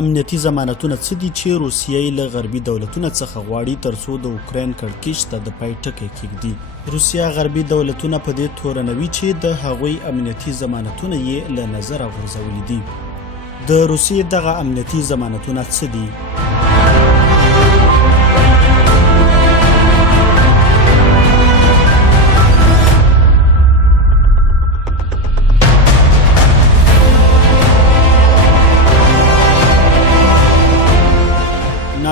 امنیتي ضمانتونه څه دي چې روسیه له غربي دولتونو څخه غواړي ترڅو د اوکراین کړکېچ ته د پای ټکی کېږدي؟ روسیه غربي دولتونه په دې تورنوي چې د هغوی امنیتي ضمانتونه یې له نظره غورځولي دي. د روسیې دغه امنیتي ضمانتونه څه دي؟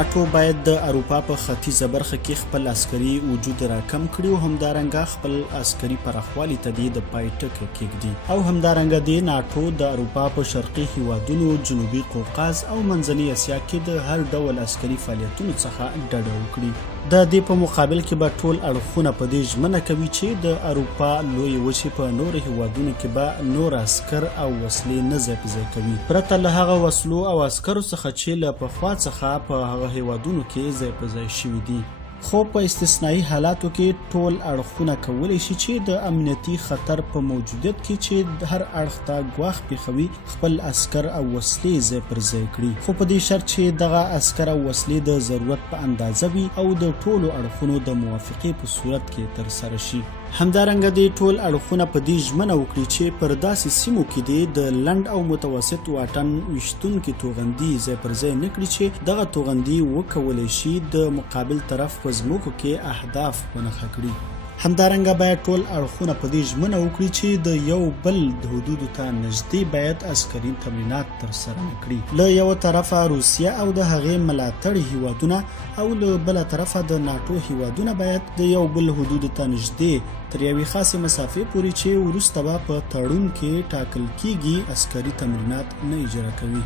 ناټو باید د اروپا په ختیځه برخه کې خپل عسکري وجود راکم کړي او همدارنګه خپل عسکري پراخوالي ته د پای ټکی کېږدي او همدارنګه د ناټو د اروپا په شرقي هیوادونو، جنوبي قوقاز او منځنۍ اسیا کې د هر ډول عسکري فعالیتونو څخه ډډه وکړي. د دې په مقابل کې به ټول اړخونه په دې ژمنه کوي چې د اروپا لوی وچې په نورو هیوادونو کې به نور عسکر او وسلې نه ځای په ځای کوي پرته له هغه وسلو او عسکرو څخه چې له پخوا څخه په هغه هیوادونو کې ځای په ځای شوي دي. خو په استثنایی حالاتو کې ټول اړخونه کولی شي چې د امنیتي خطر په موجودیت کې چې هر اړخ ته ګواښ پیښوي خپل عسکر او وسلې ځای پر ځای کړي، خو په دې شرط چې دغه عسکر او وسلې د ضرورت په اندازه وي او د ټولو اړخونو د موافقې په صورت کې ترسره شي. همدارنګه د ټول اړخونه په دې ژمنه وکړي چې پر داسې سیمو کې د لنډ او متوسط واټن ویشتونکي توغندي ځای پر ځای نه کړي چې دغه توغندي وکولی شي د مقابل طرف په ځمکو کې اهداف ونښه کړي. همدارنګه باید ټول اړخونه په دې ژمنه وکړي چې د یو بل د حدودو ته نږدې باید عسکري تمرینات ترسره نه کړي. له یوه طرفه روسیه او د هغې ملاتړي هیوادونه او له بله طرفه د ناټو هیوادونه باید د یو بل حدودو ته نږدې تر یوې خاصې مسافې پورې چې وروسته به په تړون کې ټاکل کیږي عسکري تمرینات نه اجرا کوي.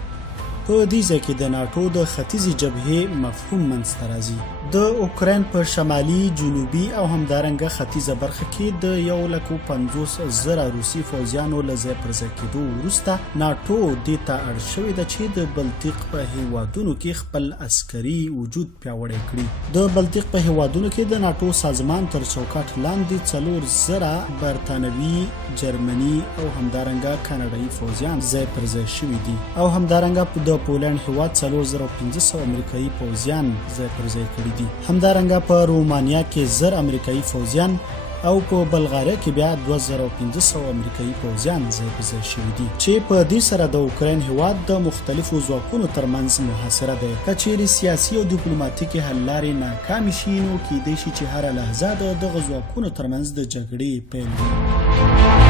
په دې ځای کې د ناټو د ختیځې جبهې مفهوم منځته راځي. د اوکراین په شمالي، جنوبي او همدارنګه ختیځه برخه کې د 150,000 روسي فوجیانو له ځای پر ځای کېدو وروسته ناټو دې ته اړ شوې ده چې د بلتیق په هیوادونو کې خپل عسکري وجود پیاوړی کړي. د بلتیق په هیوادونو کې د ناټو سازمان تر چوکاټ لاندې 4,000 برتانوي، جرمني او همدارنګه کاناډایي فوجیان ځای پر ځای شوي دي او همدارنګه د پولند هیواد 4,500 امریکایي فوجیان ځای پر ځای کړي دي. همدارنګه په رومانیا کې 1000 امریکایي فوجیان او په بلغاریا کې بیا 2,500 امریکایي پوځیان ځای په ځای شوي دي چې په دې سره د اوکراین هیواد د مختلفو ځواکونو ترمنځ محاصره ده. که چیرې سیاسي او ډیپلوماتیکي حل لارې ناکامې شي نو کیدای شي چې هره لحظه د دغه ځواکونو ترمنځ د جګړې پیل وي.